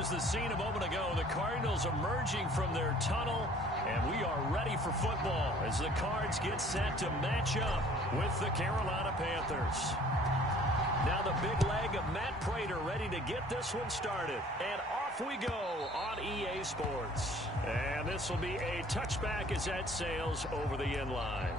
was the scene a moment ago. The Cardinals emerging from their tunnel, and we are ready for football as the Cards get set to match up with the Carolina Panthers. Now the big leg of Matt Prater ready to get this one started. And off we go on EA Sports. And this will be a touchback as that sails over the end line.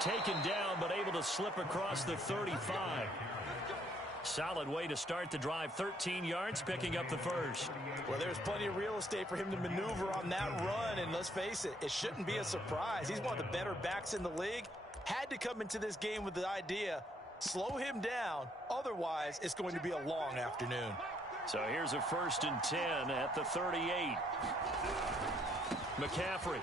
Taken down, but able to slip across the 35. Solid way to start the drive. 13 yards, picking up the first. Well, there's plenty of real estate for him to maneuver on that run, and let's face it, it shouldn't be a surprise. He's one of the better backs in the league. Had to come into this game with the idea, slow him down, otherwise it's going to be a long afternoon. So here's a 1st and 10 at the 38. McCaffrey.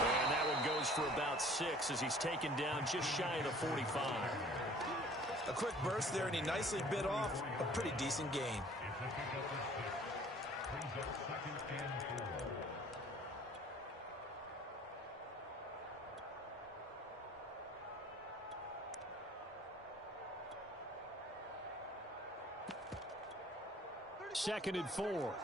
And that one goes for about 6 as he's taken down just shy of the 45. A quick burst there, and he nicely bit off a pretty decent gain. Second and 4.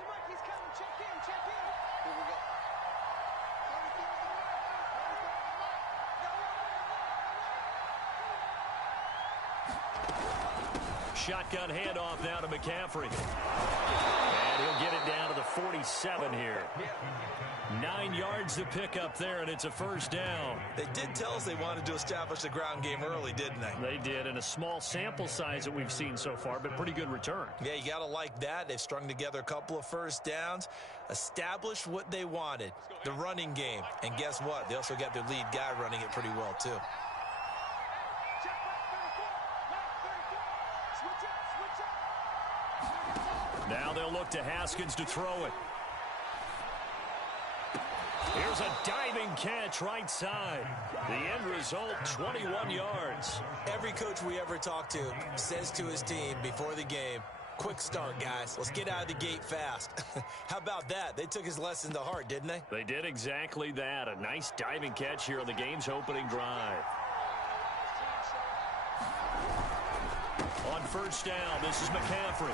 Shotgun handoff now to McCaffrey. And he'll get it down to the 47 here. 9 yards to pick up there, and it's a first down. They did tell us they wanted to establish the ground game early, didn't they? They did, and a small sample size that we've seen so far, but pretty good return. Yeah, you got to like that. They've strung together a couple of first downs, established what they wanted, the running game. And guess what? They also got their lead guy running it pretty well, too. Now they'll look to Haskins to throw it. Here's a diving catch right side. The end result, 21 yards. Every coach we ever talk to says to his team before the game, quick start, guys. Let's get out of the gate fast. How about that? They took his lesson to heart, didn't they? They did exactly that. A nice diving catch here on the game's opening drive. On first down, this is McCaffrey.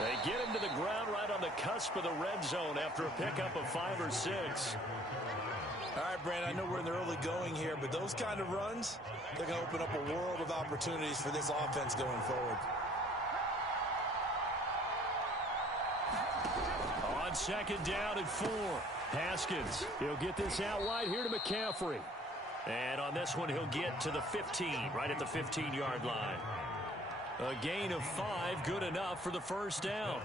They get him to the ground right on the cusp of the red zone after a pickup of 5 or 6. All right, Brandon, I know we're in the early going here, but those kind of runs, they're going to open up a world of opportunities for this offense going forward. On second down and 4, Haskins. He'll get this out wide here to McCaffrey. And on this one, he'll get to the 15, right at the 15-yard line. A gain of 5, good enough for the first down.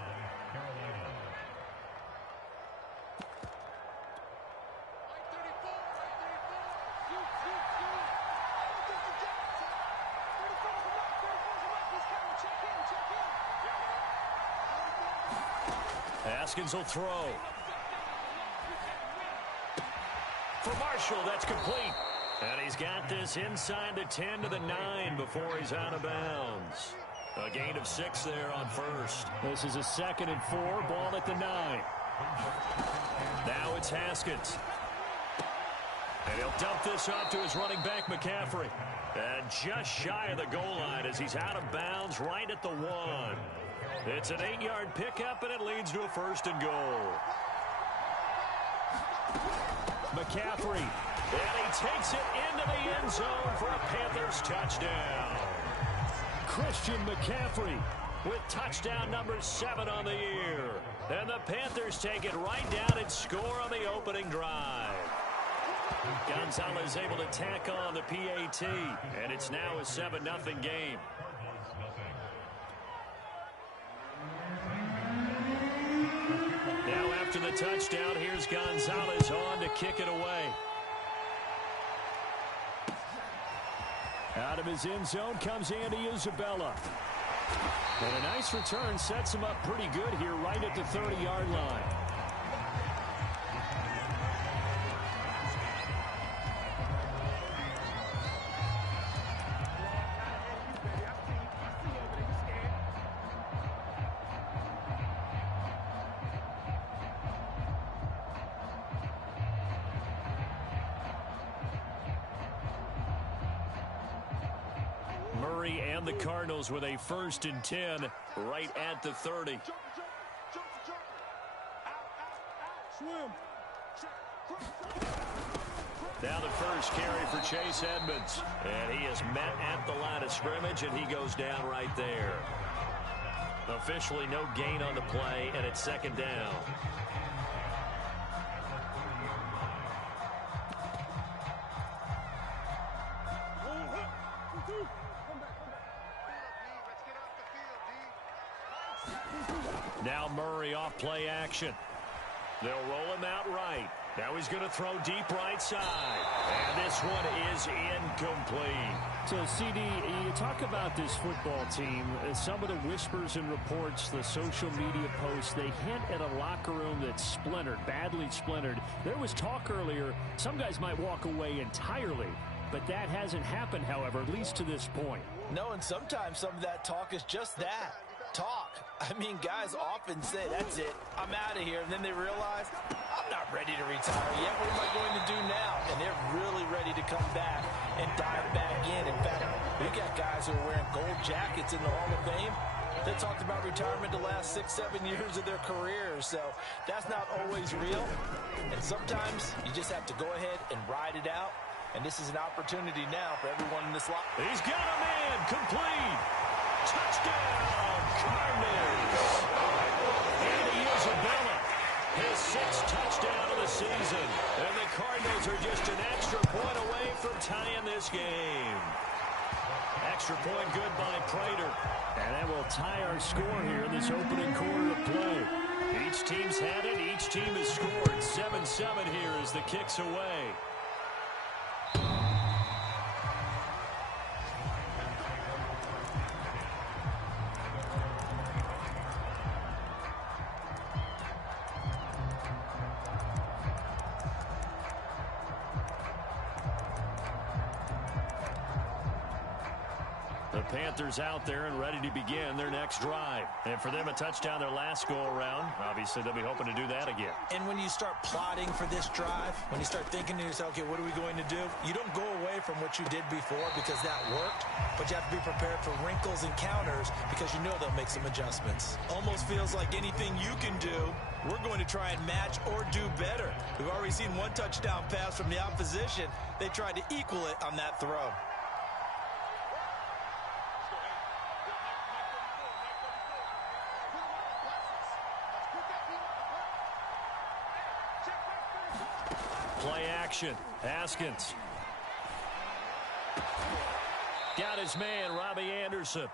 Haskins will throw. For Marshall, that's complete. And he's got this inside the 10 to the 9 before he's out of bounds. A gain of 6 there on first. This is a 2nd and 4, ball at the 9. Now it's Haskins. And he'll dump this off to his running back, McCaffrey. And just shy of the goal line as he's out of bounds right at the 1. It's an 8-yard pickup, and it leads to a 1st and goal. McCaffrey. And he takes it into the end zone for a Panthers touchdown. Christian McCaffrey with touchdown number 7 on the year. And the Panthers take it right down and score on the opening drive. Gonzalez able to tack on the PAT, and it's now a 7-0 game. Now after the touchdown, here's Gonzalez on to kick it away. Out of his end zone comes Andy Isabella. And a nice return sets him up pretty good here right at the 30-yard line. Murray and the Cardinals with a 1st and 10 right at the 30. Now the first carry for Chase Edmonds. And he is met at the line of scrimmage, and he goes down right there. Officially no gain on the play, and it's 2nd down. Now Murray off play action. They'll roll him out right. Now he's going to throw deep right side. And this one is incomplete. So, CD, you talk about this football team. Some of the whispers and reports, the social media posts, they hint at a locker room that's splintered, badly splintered. There was talk earlier, some guys might walk away entirely. But that hasn't happened, however, at least to this point. No, and sometimes some of that talk is just that. Talk. I mean, guys often say, that's it, I'm out of here. And then they realize, I'm not ready to retire yet. What am I going to do now? And they're really ready to come back and dive back in. In fact, we got guys who are wearing gold jackets in the Hall of Fame that talked about retirement the last 6-7 years of their careers. So that's not always real. And sometimes you just have to go ahead and ride it out. And this is an opportunity now for everyone in this lot. He's got a man complete. Touchdown, Cardinals. Andy Isabella, his 6th touchdown of the season. And the Cardinals are just an extra point away from tying this game. Extra point good by Prater. And that will tie our score here in this opening quarter of play. Each team's had it. Each team has scored. 7-7 here as the kick's away. The Panthers out there and ready to begin their next drive. And for them, a touchdown their last go-around. Obviously, they'll be hoping to do that again. And when you start plotting for this drive, when you start thinking to yourself, okay, what are we going to do? You don't go away from what you did before because that worked, but you have to be prepared for wrinkles and counters because you know they'll make some adjustments. Almost feels like anything you can do, we're going to try and match or do better. We've already seen one touchdown pass from the opposition. They tried to equal it on that throw. Play action. Haskins. Got his man, Robbie Anderson.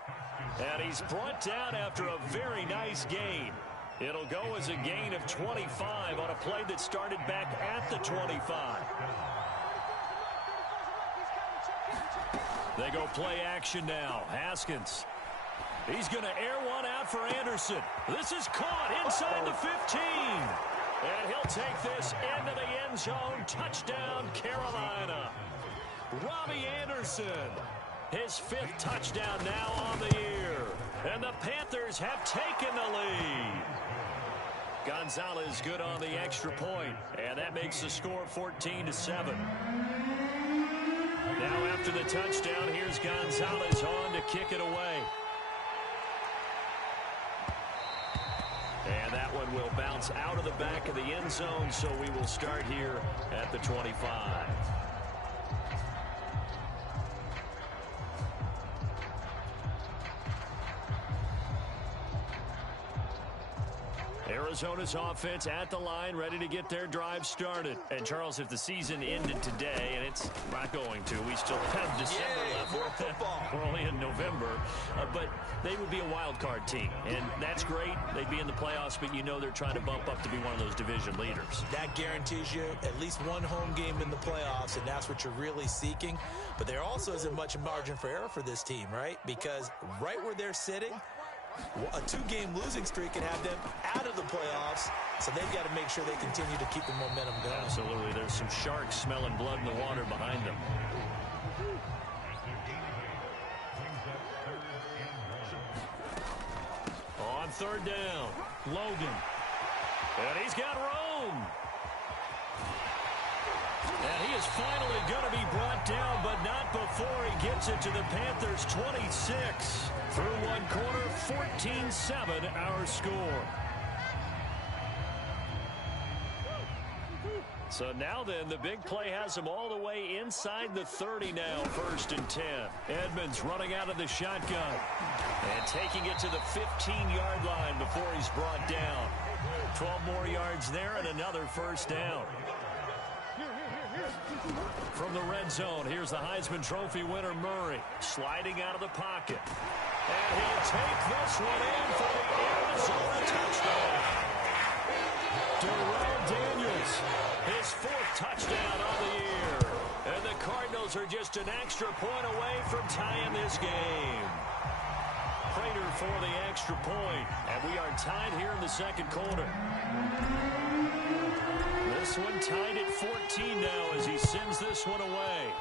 And he's brought down after a very nice gain. It'll go as a gain of 25 on a play that started back at the 25. They go play action now. Haskins. He's going to air one out for Anderson. This is caught inside the 15. And he'll take this into the end zone. Touchdown, Carolina. Robbie Anderson, his 5th touchdown now on the year. And the Panthers have taken the lead. Gonzalez good on the extra point. And that makes the score 14-7. Now after the touchdown, here's Gonzalez on to kick it away. And that one will bounce out of the back of the end zone, so we will start here at the 25. Arizona's offense at the line, ready to get their drive started. And, Charles, if the season ended today, and it's not going to, we still have December left. More football. We're only in November. But they would be a wild card team, and that's great. They'd be in the playoffs, but you know they're trying to bump up to be one of those division leaders. That guarantees you at least one home game in the playoffs, and that's what you're really seeking. But there also isn't much margin for error for this team, right? Because right where they're sitting, a two-game losing streak can have them out of the playoffs, so they've got to make sure they continue to keep the momentum going. Absolutely. There's some sharks smelling blood in the water behind them. On third down, Logan. And he's got room. And he is finally going to be brought down, but not before he gets it to the Panthers' 26. Through one quarter, 14-7 our score. So now then, the big play has him all the way inside the 30 now, 1st and 10. Edmonds running out of the shotgun and taking it to the 15-yard line before he's brought down. 12 more yards there and another first down. From the red zone, here's the Heisman Trophy winner, Murray, sliding out of the pocket. And he'll take this one in for the Arizona touchdown. Darrell Daniels, his 4th touchdown on the year. And the Cardinals are just an extra point away from tying this game. Prater for the extra point. And we are tied here in the second quarter. This one tied at 14 now as he sends this one away.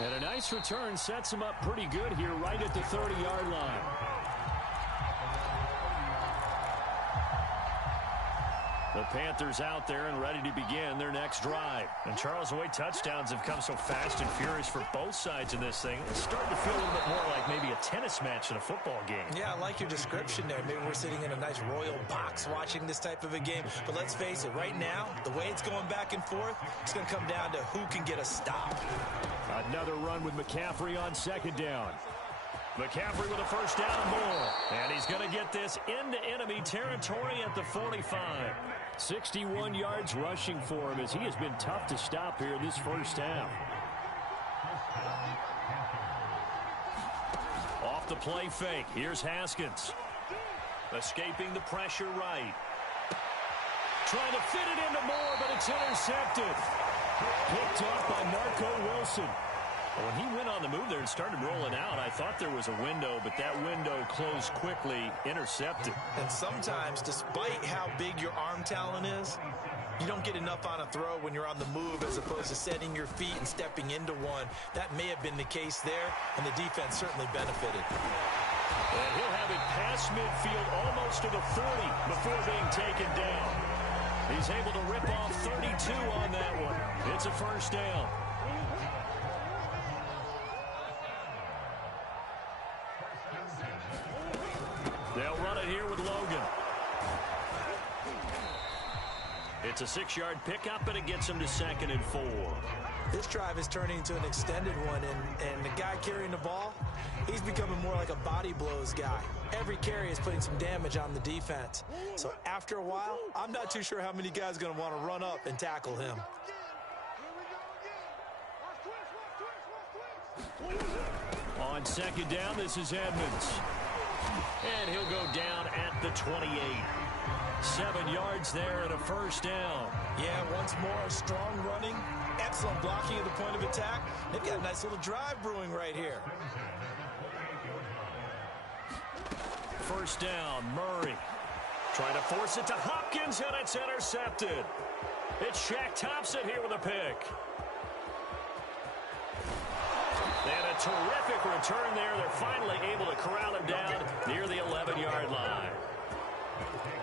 And a nice return sets him up pretty good here right at the 30-yard line. The Panthers out there and ready to begin their next drive. And Charles, the way touchdowns have come so fast and furious for both sides in this thing, it's starting to feel a little bit more like maybe a tennis match than a football game. Yeah, I like your description there. Maybe we're sitting in a nice royal box watching this type of a game. But let's face it, right now, the way it's going back and forth, it's going to come down to who can get a stop. Another run with McCaffrey on 2nd down. McCaffrey with a first down and more. And he's going to get this into enemy territory at the 45. 61 yards rushing for him as he has been tough to stop here this first half. Off the play fake. Here's Haskins. Escaping the pressure right. Trying to fit it into Moore, but it's intercepted. Picked up by Marco Wilson. When he went on the move there and started rolling out, I thought there was a window, but that window closed quickly, intercepted. And sometimes, despite how big your arm talent is, you don't get enough on a throw when you're on the move as opposed to setting your feet and stepping into one. That may have been the case there, and the defense certainly benefited. And he'll have it past midfield almost to the 40 before being taken down. He's able to rip off 32 on that one. It's a first down. They'll run it here with Logan. It's a 6-yard pickup, and it gets him to 2nd and 4. This drive is turning into an extended one, and the guy carrying the ball, he's becoming more like a body blows guy. Every carry is putting some damage on the defense. So after a while, I'm not too sure how many guys are going to want to run up and tackle him. On 2nd down, this is Edmonds. And he'll go down at the 28. 7 yards there and a first down. Yeah, once more, strong running, excellent blocking at the point of attack. They've got a nice little drive brewing right here. First down, Murray. Trying to force it to Hopkins, and it's intercepted. It's Shaq Thompson here with a pick. And a terrific return there. They're finally able to corral him down near the 11-yard line.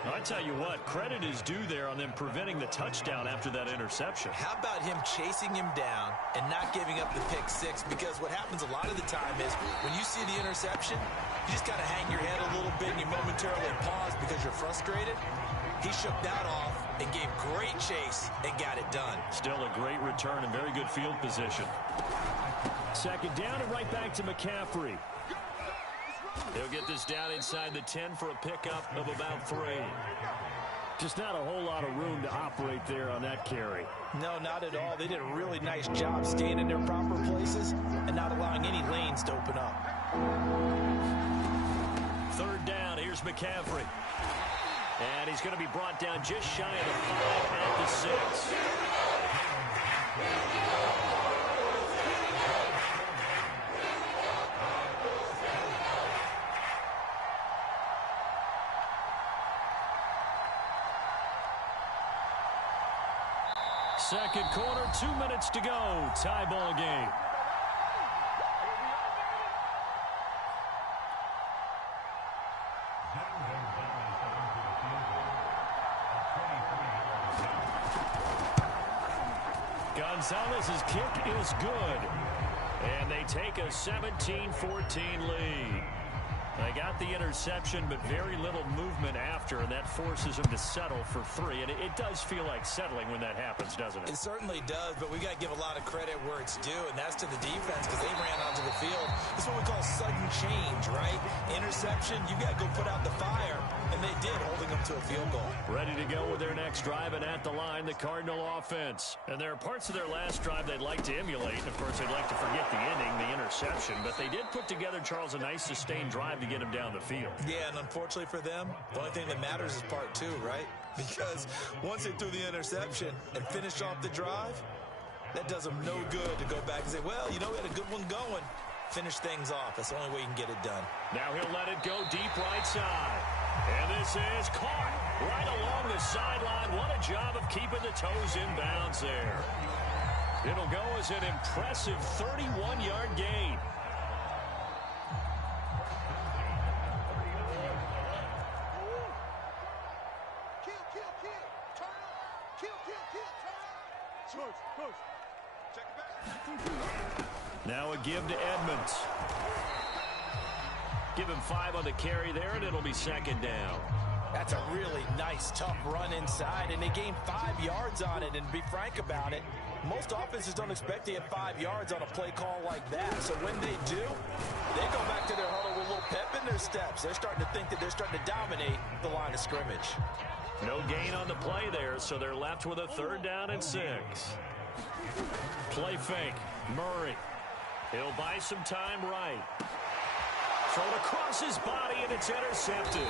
I tell you what, credit is due there on them preventing the touchdown after that interception. How about him chasing him down and not giving up the pick six? Because what happens a lot of the time is when you see the interception, you just got to hang your head a little bit and you momentarily pause because you're frustrated. He shook that off and gave great chase and got it done. Still a great return and very good field position. Second down and right back to McCaffrey. He'll get this down inside the 10 for a pickup of about 3. Just not a whole lot of room to operate there on that carry. No, not at all. They did a really nice job staying in their proper places and not allowing any lanes to open up. Third down, here's McCaffrey. And he's going to be brought down just shy of the 5 at the 6. Second quarter, 2 minutes to go. Tie ball game. Gonzalez's kick is good. And they take a 17-14 lead. They got the interception, but very little movement after, and that forces them to settle for 3. And it does feel like settling when that happens, doesn't it? It certainly does, but we got to give a lot of credit where it's due, and that's to the defense because they ran onto the field. It's what we call sudden change, right? Interception, you got to go put out the fire, and they did, holding them to a field goal. Ready to go with their next drive, and at the line, the Cardinal offense. And there are parts of their last drive they'd like to emulate. And of course, they'd like to forget the ending, the interception. But they did put together, Charles, a nice sustained drive to get him down the field. Yeah, and unfortunately for them, the only thing that matters is part 2, right? Because once they threw the interception and finished off the drive, that does them no good to go back and say, well, you know, we had a good one going. Finish things off. That's the only way you can get it done. Now he'll let it go deep right side. And this is caught right along the sideline. What a job of keeping the toes in bounds there. It'll go as an impressive 31-yard gain. Now a give to Edmonds. Give him 5 on the carry there, and it'll be second down. That's a really nice, tough run inside, and they gained 5 yards on it. And to be frank about it, most offenses don't expect to get 5 yards on a play call like that. So when they do, they go back to their huddle with a little pep in their steps. They're starting to think that they're starting to dominate the line of scrimmage. No gain on the play there, so they're left with a 3rd down and 6. Play fake. Murray. He'll buy some time right. Thrown across his body, and it's intercepted.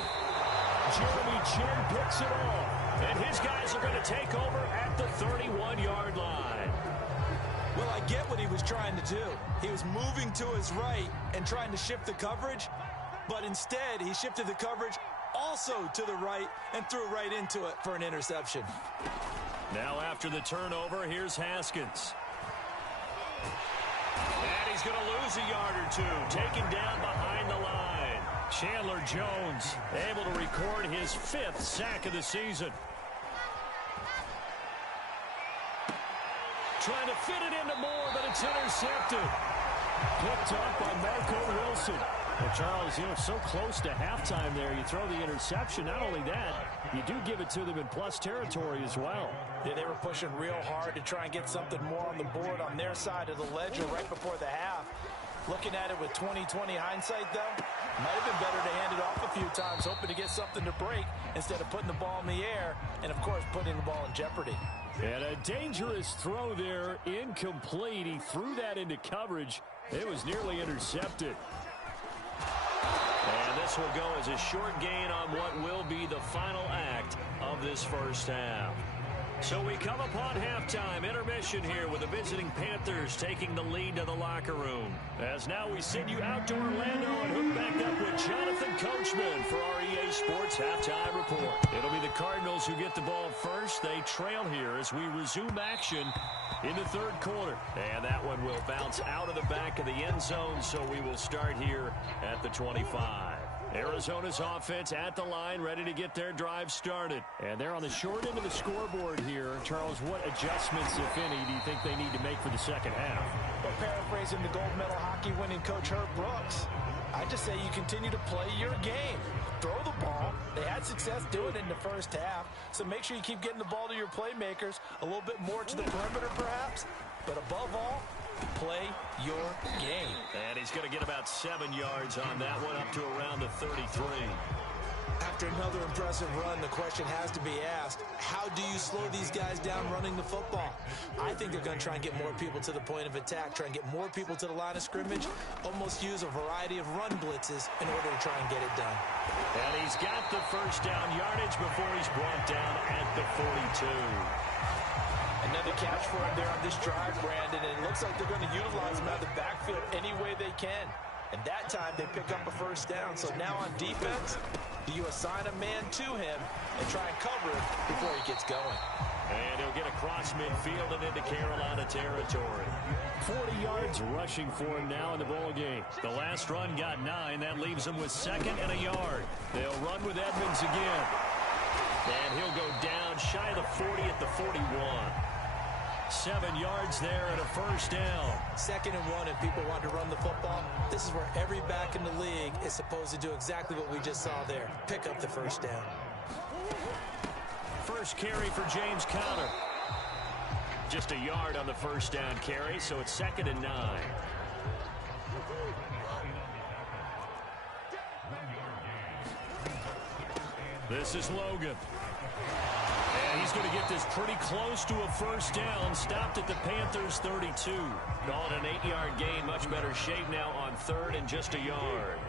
Jeremy Chin picks it off. And his guys are going to take over at the 31-yard line. Well, I get what he was trying to do. He was moving to his right and trying to shift the coverage, but instead he shifted the coverage also to the right and threw right into it for an interception. Now after the turnover, here's Haskins. And he's going to lose a yard or 2, taken down behind the line. Chandler Jones able to record his 5th sack of the season. Trying to fit it into Moore, but it's intercepted. Picked up by Marco Wilson. Well, Charles, you know, so close to halftime there. You throw the interception. Not only that, you do give it to them in plus territory as well. Yeah, they were pushing real hard to try and get something more on the board on their side of the ledger right before the half. Looking at it with 20/20 hindsight, though, might have been better to hand it off a few times, hoping to get something to break instead of putting the ball in the air and, of course, putting the ball in jeopardy. And a dangerous throw there, incomplete. He threw that into coverage. It was nearly intercepted. And this will go as a short gain on what will be the final act of this first half. So we come upon halftime, intermission here with the visiting Panthers taking the lead to the locker room. As now we send you out to Orlando and hook back up with Jonathan Coachman for our EA Sports Halftime Report. It'll be the Cardinals who get the ball first. They trail here as we resume action in the 3rd quarter. And that one will bounce out of the back of the end zone, so we will start here at the 25. Arizona's offense at the line, ready to get their drive started. And they're on the short end of the scoreboard here. Charles, what adjustments, if any, do you think they need to make for the second half? Well, paraphrasing the gold medal hockey winning coach Herb Brooks, I just say you continue to play your game. Throw the ball. They had success doing it in the first half, so make sure you keep getting the ball to your playmakers, a little bit more to the perimeter perhaps, but above all, Play your game. And he's going to get about 7 yards on that one, up to around the 33. After another impressive run, the question has to be asked, how do you slow these guys down running the football? I think they're going to try and get more people to the point of attack, try and get more people to the line of scrimmage, almost use a variety of run blitzes in order to try and get it done. And he's got the first down yardage before he's brought down at the 42. Another catch for him there on this drive, Brandon, and it looks like they're going to utilize him out of the backfield any way they can. And that time, they pick up a first down. So now on defense, do you assign a man to him and try and cover him before he gets going? And he'll get across midfield and into Carolina territory. 40 yards rushing for him now in the ball game. The last run got 9. That leaves him with 2nd and a yard. They'll run with Edmonds again. And he'll go down shy of the 40 at the 41. 7 yards there and a first down. 2nd and 1, and people want to run the football. This is where every back in the league is supposed to do exactly what we just saw there. Pick up the first down. First carry for James Conner. Just a yard on the first down carry, so it's 2nd and 9. This is Logan. And he's going to get this pretty close to a first down. Stopped at the Panthers' 32. Called an 8-yard gain. Much better shape now on 3rd and just a yard.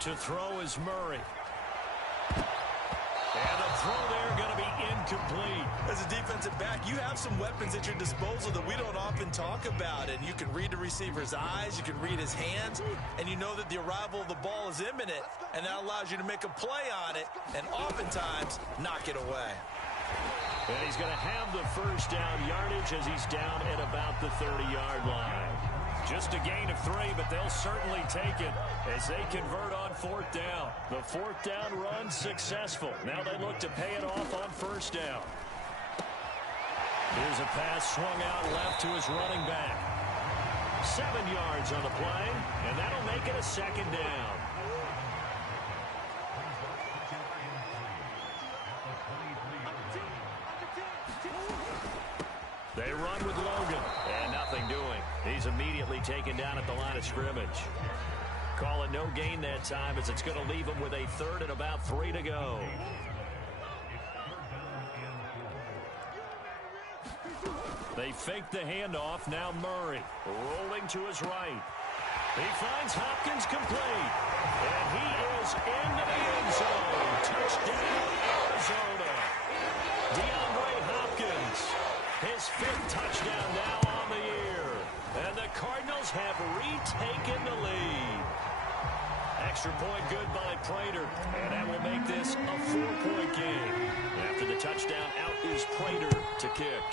To throw is Murray. And the throw there going to be incomplete. As a defensive back, you have some weapons at your disposal that we don't often talk about. And you can read the receiver's eyes, you can read his hands, and you know that the arrival of the ball is imminent. And that allows you to make a play on it and oftentimes knock it away. And he's going to have the first down yardage as he's down at about the 30-yard line. Just a gain of 3, but they'll certainly take it as they convert on 4th down. The 4th down run successful. Now they look to pay it off on first down. Here's a pass swung out left to his running back. 7 yards on the play, and that'll make it a 2nd down. They run with Logan, and nothing doing. He's immediately taken down at the line of scrimmage. Call it no gain that time as it's going to leave him with a 3rd and about 3 to go. They fake the handoff. Now Murray rolling to his right. He finds Hopkins complete. And he is into the end zone. Touchdown, Arizona. DeAndre Hopkins. His 5th touchdown now on the year. And the Cardinals have retaken the lead. Extra point good by Prater. And that will make this a 4-point game. After the touchdown, out is Prater to kick.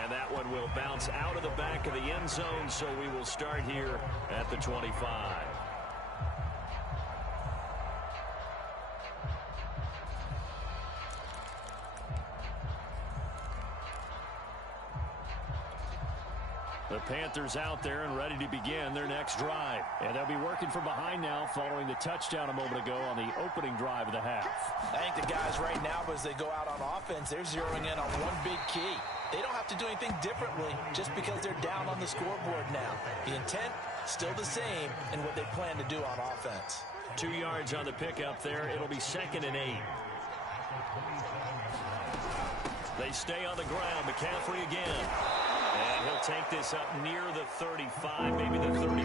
And that one will bounce out of the back of the end zone, so we will start here at the 25. The Panthers out there and ready to begin their next drive. And they'll be working from behind now following the touchdown a moment ago on the opening drive of the half. I think the guys right now, as they go out on offense, they're zeroing in on one big key. They don't have to do anything differently just because they're down on the scoreboard now. The intent, still the same in what they plan to do on offense. 2 yards on the pickup there. It'll be 2nd and 8. They stay on the ground. McCaffrey again. And he'll take this up near the 35, maybe the 34.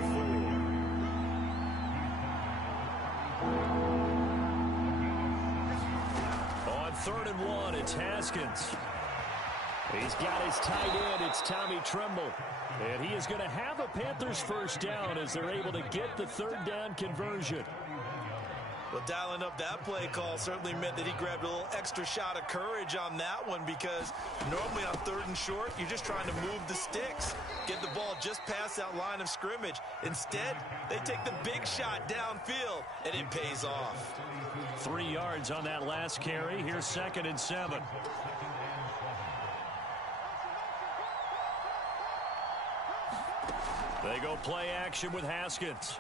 On 3rd and 1, it's Haskins. He's got his tight end. It's Tommy Tremble. And he is going to have a Panthers first down as they're able to get the 3rd down conversion. Well, dialing up that play call certainly meant that he grabbed a little extra shot of courage on that one, because normally on 3rd and short, you're just trying to move the sticks, get the ball just past that line of scrimmage. Instead, they take the big shot downfield, and it pays off. 3 yards on that last carry. Here's 2nd and 7. They go play action with Haskins.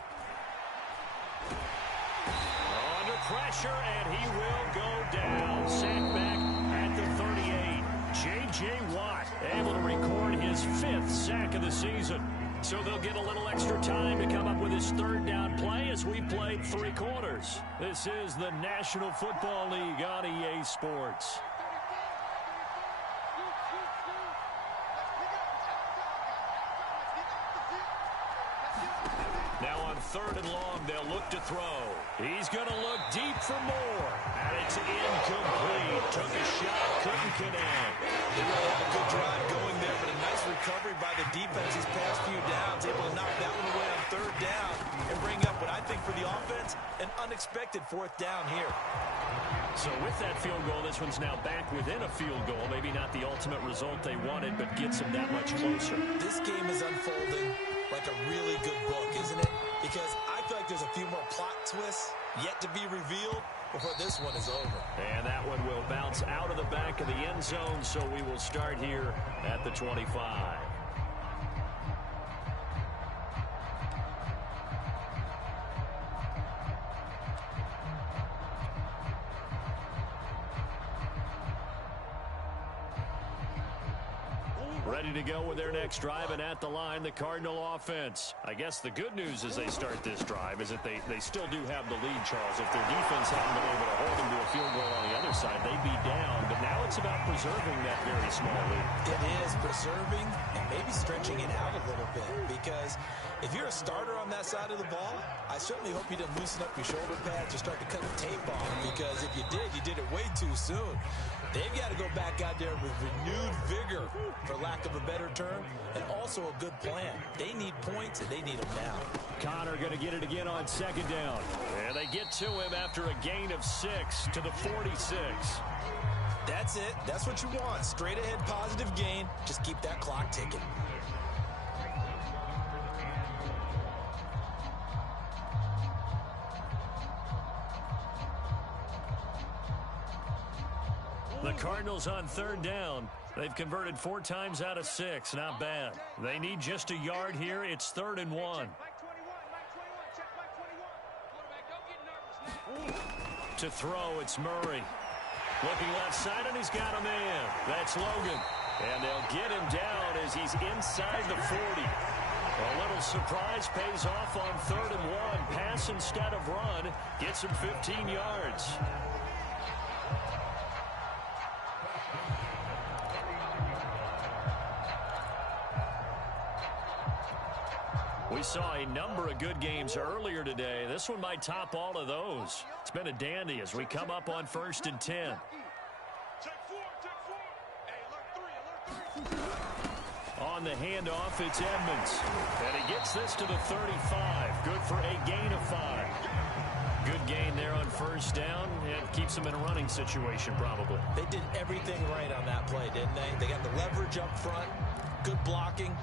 Under pressure, and he will go down. Sacked back at the 38. J.J. Watt able to record his 5th sack of the season. So they'll get a little extra time to come up with his 3rd down play as we played 3 quarters. This is the National Football League on EA Sports. Now on 3rd and long, they'll look to throw. He's going to look deep for more. And it's incomplete. Took a shot, couldn't connect. They really have a good drive going there, but a nice recovery by the defense these past few downs. Able to knock that one away on 3rd down and bring up what I think for the offense, an unexpected 4th down here. So with that field goal, this one's now back within a field goal. Maybe not the ultimate result they wanted, but gets them that much closer. This game is unfolding like a really good book, isn't it? Because I feel like there's a few more plot twists yet to be revealed before this one is over. And that one will bounce out of the back of the end zone, so we will start here at the 25. Ready to go with their next drive, and at the line, the Cardinal offense. I guess the good news as they start this drive is that they still do have the lead, Charles. If their defense hadn't been able to hold them to a field goal on the other side, they'd be down. But now it's about preserving that very small lead. It is preserving and maybe stretching it out a little bit, because if you're a starter on that side of the ball, I certainly hope you didn't loosen up your shoulder pads or start to cut the tape off, because if you did it way too soon. They've got to go back out there with renewed vigor, for lack of a better term, and also a good plan. They need points, and they need them now. Connor going to get it again on 2nd down. And they get to him after a gain of 6 to the 46. That's it. That's what you want. Straight ahead positive gain. Just keep that clock ticking. The Cardinals on 3rd down. They've converted 4 times out of 6. Not bad. They need just a yard here. It's 3rd and 1. To throw, it's Murray. Looking left side, and he's got a man. That's Logan. And they'll get him down as he's inside the 40. A little surprise pays off on 3rd and 1. Pass instead of run. Gets him 15 yards. We saw a number of good games earlier today. This one might top all of those. It's been a dandy as we come up on 1st and 10. On the handoff, it's Edmonds. And he gets this to the 35. Good for a gain of 5. Good gain there on 1st down. It keeps them in a running situation, probably. They did everything right on that play, didn't they? They got the leverage up front, good blocking,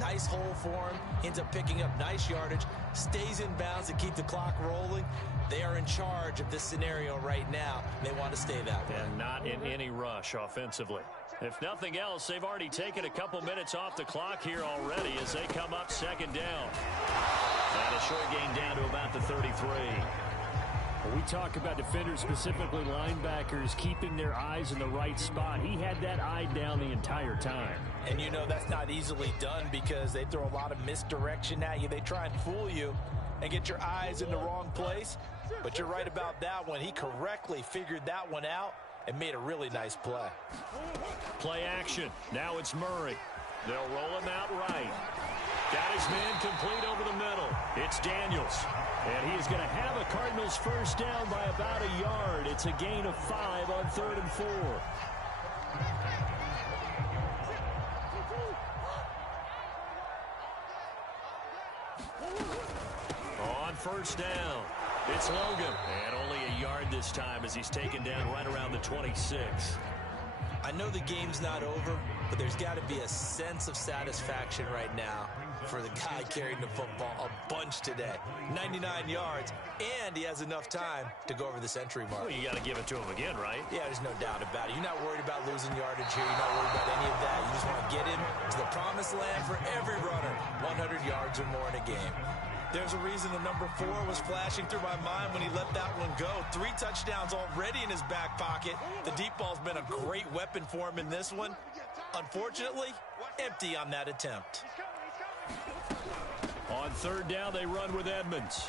nice hole for him, ends up picking up nice yardage, stays in bounds to keep the clock rolling. They are in charge of this scenario right now. They want to stay that way. And not in any rush offensively. If nothing else, they've already taken a couple minutes off the clock here already as they come up 2nd down. And a short gain down to about the 33. We talk about defenders, specifically linebackers, keeping their eyes in the right spot. He had that eye down the entire time. And you know that's not easily done because they throw a lot of misdirection at you. They try and fool you and get your eyes in the wrong place. But you're right about that one. He correctly figured that one out and made a really nice play. Play action. Now it's Murray. They'll roll him out right. Got his man complete over the middle. It's Daniels. And he is going to have a Cardinals 1st down by about a yard. It's a gain of 5 on 3rd and 4. On 1st down, it's Logan. And only a yard this time as he's taken down right around the 26. I know the game's not over, but there's got to be a sense of satisfaction right now for the guy carrying the football a bunch today. 99 yards, and he has enough time to go over the century mark. Well, you got to give it to him again, right? Yeah, there's no doubt about it. You're not worried about losing yardage here. You're not worried about any of that. You just want to get him to the promised land for every runner. 100 yards or more in a game. There's a reason the number 4 was flashing through my mind when he let that one go. 3 touchdowns already in his back pocket. The deep ball's been a great weapon for him in this one. Unfortunately, empty on that attempt. On third down, they run with Edmonds.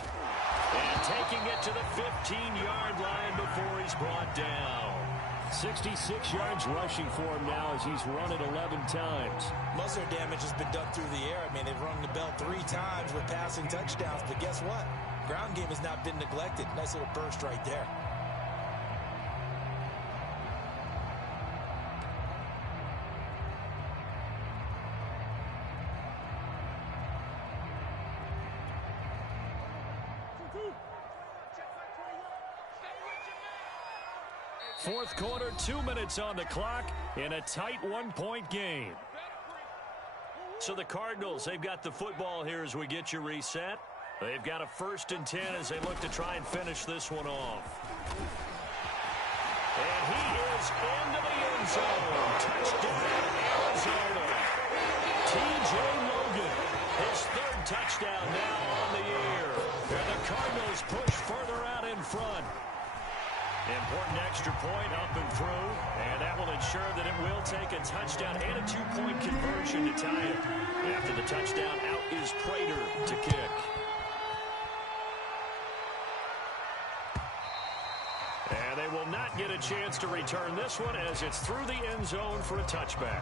And taking it to the 15-yard line before he's brought down. 66 yards rushing for him now as he's run it 11 times. Most of their damage has been done through the air. I mean, they've rung the bell 3 times with passing touchdowns, but guess what? Ground game has not been neglected. Nice little burst right there. Fourth quarter, 2 minutes on the clock in a tight 1-point game. So the Cardinals, they've got the football here as we get you reset. They've got a 1st and 10 as they look to try and finish this one off. And he is into the end zone. Touchdown, Arizona. T.J. Logan, his 3rd touchdown now on the year. And the Cardinals push further out in front. Important extra point up and through, and that will ensure that it will take a touchdown and a 2-point conversion to tie it. After the touchdown, out is Prater to kick. And they will not get a chance to return this one as it's through the end zone for a touchback.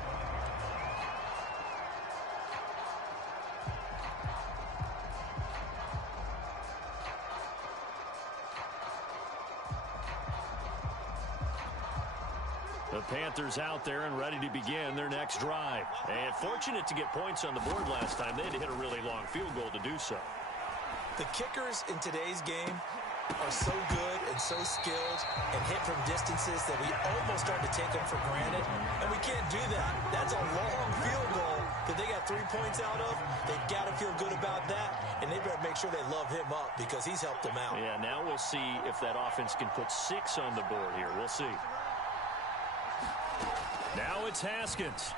The Panthers out there and ready to begin their next drive. And fortunate to get points on the board last time. They had to hit a really long field goal to do so. The kickers in today's game are so good and so skilled and hit from distances that we almost start to take them for granted. And we can't do that. That's a long field goal that they got 3 points out of. They've got to feel good about that. And they better make sure they love him up because he's helped them out. Yeah, now we'll see if that offense can put 6 on the board here. We'll see. Now it's Haskins.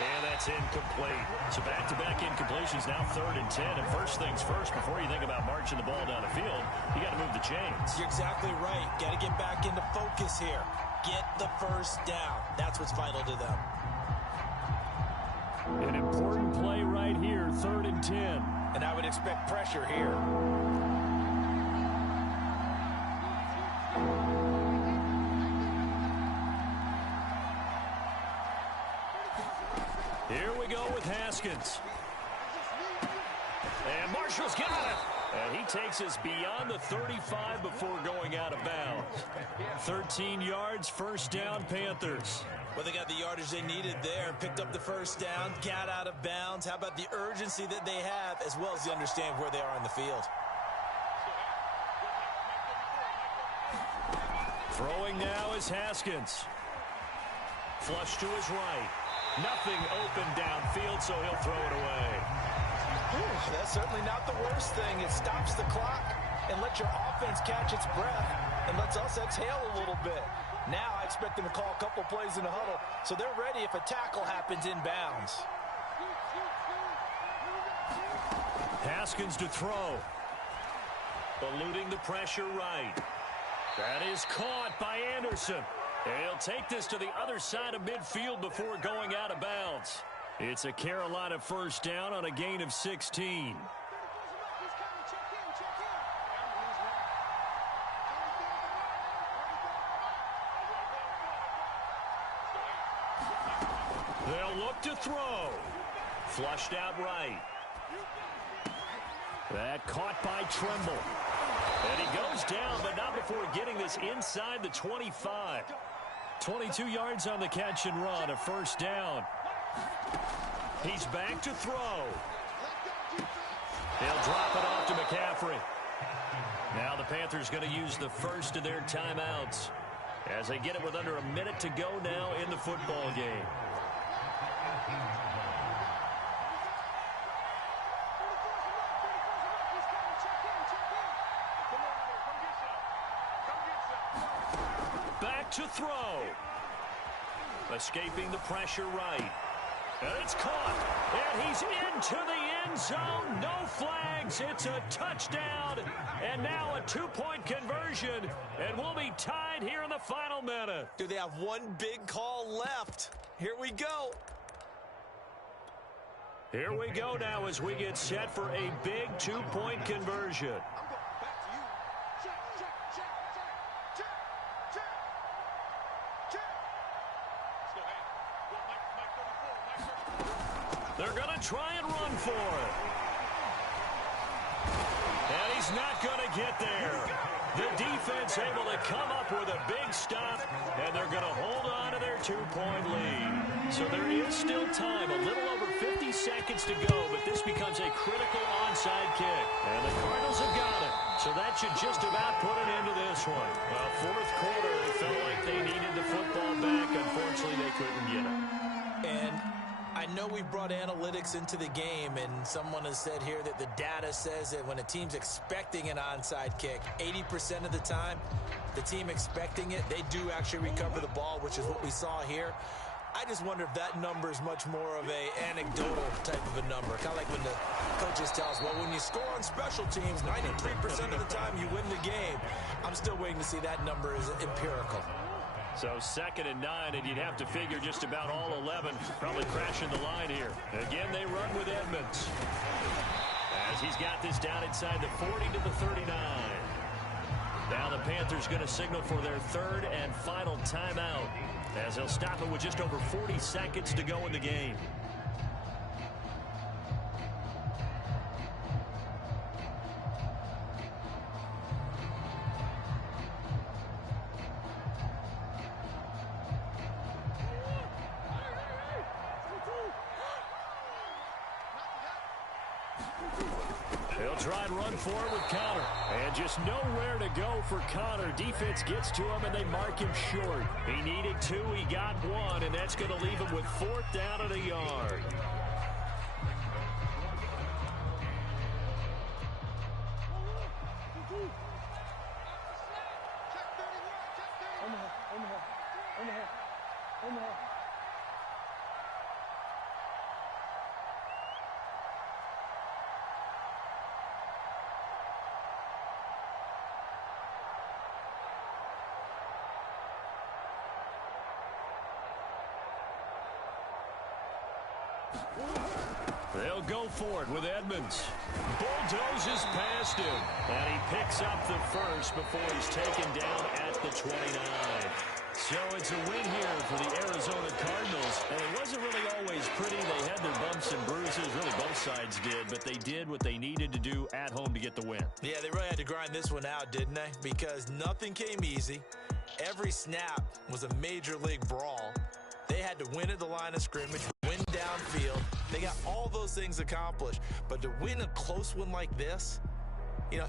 And that's incomplete. So back-to-back incompletions, now 3rd and 10. And first things first, before you think about marching the ball down the field, you got to move the chains. You're exactly right. Got to get back into focus here. Get the first down. That's what's vital to them. An important play right here, 3rd and 10. And I would expect pressure here. Here we go with Haskins. And Marshall's got it. And he takes us beyond the 35 before going out of bounds. 13 yards, 1st down, Panthers. Well, they got the yardage they needed there. Picked up the 1st down, got out of bounds. How about the urgency that they have, as well as they understand where they are on the field. Throwing now is Haskins. Flush to his right. Nothing open downfield, so he'll throw it away. That's certainly not the worst thing. It stops the clock and lets your offense catch its breath and lets us exhale a little bit. Now I expect them to call a couple plays in the huddle, so they're ready if a tackle happens inbounds. Haskins to throw. Eluding the pressure right. That is caught by Anderson. He'll take this to the other side of midfield before going out of bounds. It's a Carolina 1st down on a gain of 16. They'll look to throw. Flushed out right. That caught by Tremble. And he goes down, but not before getting this inside the 25. 22 yards on the catch and run, a 1st down. He's back to throw. He'll drop it off to McCaffrey. Now the Panthers going to use the first of their timeouts as they get it with under a minute to go now in the football game. Back to throw. Escaping the pressure right. And it's caught. And he's into the end zone. No flags. It's a touchdown. And now a two-point conversion. And we'll be tied here in the final minute. Do they have one big call left? Here we go. Here we go now as we get set for a big two-point conversion. They're going to try and run for it. And he's not going to get there. The defense able to come up with a big stop, and they're going to hold on to their two-point lead. So there is still time, a little over 50 seconds to go, but this becomes a critical onside kick. And the Cardinals have got it. So that should just about put an end to this one. Well, fourth quarter, they felt like they needed the football back. Unfortunately, they couldn't get it. And I know we brought analytics into the game, and someone has said here that the data says that when a team's expecting an onside kick, 80% of the time, the team expecting it, they do actually recover the ball, which is what we saw here. I just wonder if that number is much more of a anecdotal type of a number. Kind of like when the coaches tell us, well, when you score on special teams, 93% of the time you win the game. I'm still waiting to see that number is empirical. So 2nd and 9, and you'd have to figure just about all 11 probably crashing the line here. Again, they run with Edmonds. As he's got this down inside the 40 to the 39. Now the Panthers going to signal for their third and final timeout, as they'll stop it with just over 40 seconds to go in the game. He'll try and run for it with Connor. And just nowhere to go for Connor. Defense gets to him, and they mark him short. He needed 2. He got 1, and that's going to leave him with 4th down at a yard. They'll go for it with Edmonds. Bulldozes past him. And he picks up the first before he's taken down at the 29. So it's a win here for the Arizona Cardinals. And it wasn't really always pretty. They had their bumps and bruises. Really, both sides did. But they did what they needed to do at home to get the win. Yeah, they really had to grind this one out, didn't they? Because nothing came easy. Every snap was a major league brawl. They had to win at the line of scrimmage, win downfield. They got all those things accomplished. But to win a close one like this, you know,